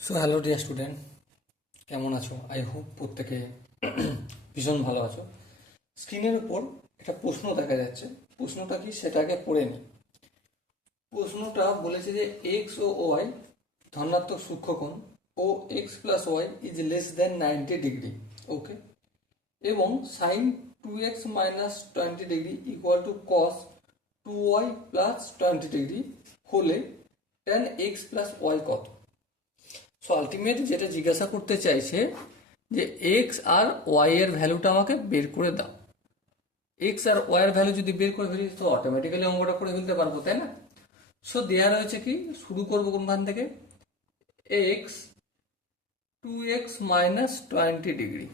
So hello dear student, কেমন আছো? I hope প্রত্যেকে ভীষণ ভালো আছো। স্ক্রিনের উপর একটা প্রশ্ন দেখা যাচ্ছে। প্রশ্নটা কি সেটা আগে পড়ে নিই। প্রশ্নটা বলেছে যে এক্স ও ওয়াই ধনাত্মক সূক্ষ্মকোণ ও x plus y is less than 90 degree. Okay, এবং sine 2x minus 20 degree equal to cos 2y plus 20 degree হলে tan x প্লাস ওয়াই কত? সো আলটিমেট যেটা জিজ্ঞাসা করতে চাইছে যে এক্স আর ওয়াই এর ভ্যালুটা আমাকে বের করে দাও। এক্স আর ওয়াই এর ভ্যালু যদি বের করে ফেলি তো অটোমেটিক্যালি অঙ্কটা করে ফেলতে পারবো, তাই না? সো দেয়া রয়েছে কি, শুরু করবো কোনখান থেকে? X 2x minus 20 degree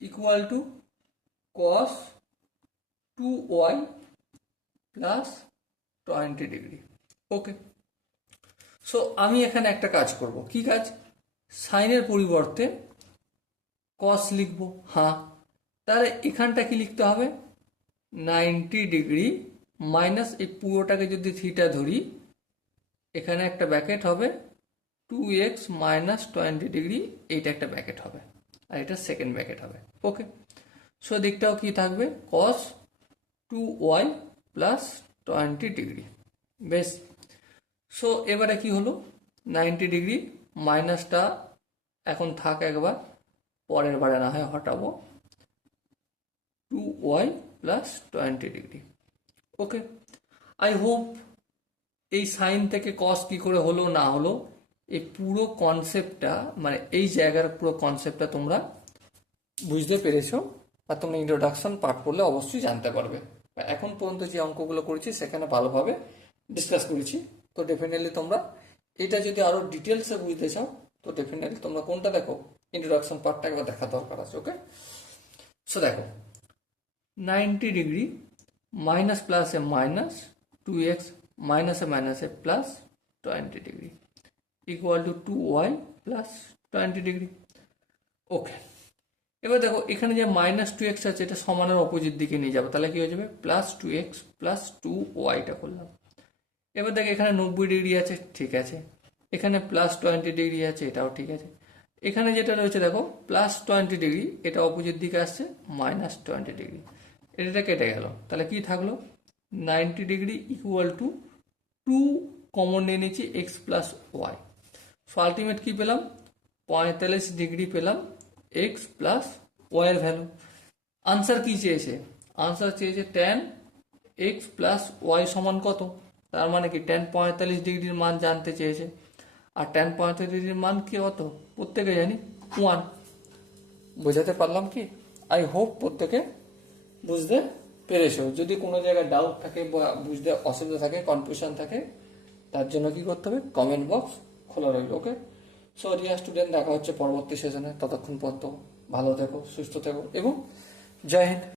equal to cos 2y plus 20 degree. Okay, so আমি এখানে একটা কাজ করব। কি কাজ? সাইনের পরিবর্তে কস লিখবো। হ্যাঁ, তাহলে এখানটা কি লিখতে হবে? 90 ডিগ্রি মাইনাস এই পুরোটাকে যদি থিটা ধরি, এখানে একটা ব্র্যাকেট হবে 2x মাইনাস 20 ডিগ্রি, এইটা একটা ব্র্যাকেট হবে আর এটা সেকেন্ড ব্র্যাকেট হবে। ওকে, সো দিকটাও কি থাকবে? কস 2y প্লাস 20 ডিগ্রি। বেশ, সো এবারে কি হলো? 90 ডিগ্রি মাইনাসটা এখন থাক, একবার পরের বারে না হয় হটাবো। 2y plus 20 degree. Okay, I hope এই সাইন থেকে কস কি করে হলো না হলো এই পুরো কনসেপ্টটা, মানে এই জায়গার পুরো কনসেপ্টটা তোমরা বুঝতে পেরেছো, আর তোমরা ইন্ট্রোডাকশন পার্ট পড়লে অবশ্যই জানতে পারবে। এখন পর্যন্ত যে অঙ্কগুলো করেছি সেখানে ভালোভাবে ডিসকাস করেছি। তো ডেফিনেটলি তোমরা এটা যদি আরো ডিটেলসে বুঝতে চাও তো ডেফিনেটলি তোমরা কোনটা দেখো, ইন্ট্রোডাকশন পার্টটা একবার দেখা দরকার আছে। ওকে, সো দেখো 90 ডিগ্রি মাইনাস প্লাসে মাইনাস 2x মাইনাসে plus 20 degree equal to 2y plus 20 degree. Okay, এবার দেখো এখানে যে -2x আছে এটা সমানের অপোজিট দিকে নিয়ে যাবো, তাহলে কি হয়ে যাবে? +2x প্লাস 2yটা করলাম। এবার দেখো এখানে 90 ডিগ্রি আছে, ঠিক আছে। এখানে +20 ডিগ্রি আছে, এটাও ঠিক আছে। এখানে যেটা রয়েছে দেখো +20 ডিগ্রি, এটা অপোজিট দিকে আসছে -20 ডিগ্রি, এটা কেটে গেল। তাহলে কি থাকলো? 90 ডিগ্রি ইকুয়াল টু 2 কমন নিয়ে নিচ্ছি X plus Y. So ultimate কি পেলাম? 45 ডিগ্রি পেলাম এক্স প্লাস ওয়াই এর ভ্যালু। আনসার কি চেয়েছে? আনসার চেয়েছে ট্যান এক্স প্লাস ওয়াই সমান কত। তার মানে কি ট্যান 45 ডিগ্রির মান জানতে চেয়েছে। আর ট্যান 45 ডিগ্রির মান কি কত প্রত্যেকে জানি? 1। বোঝাতে পারলাম কি? আই হোপ প্রত্যেকে বুঝতে পেরেছো। যদি কোনো জায়গায় ডাউট থাকে বা বুঝতে অসুবিধা থাকে, কনফিউশন থাকে, তার জন্য কি করতে হবে? কমেন্ট বক্স খোলা রইল। ওকে, সো ডিয়ার স্টুডেন্ট, দেখা হচ্ছে পরবর্তী সেশনে। ততক্ষণ পর্যন্ত ভালো থেকো, সুস্থ থেকো এবং জয় হিন্দ।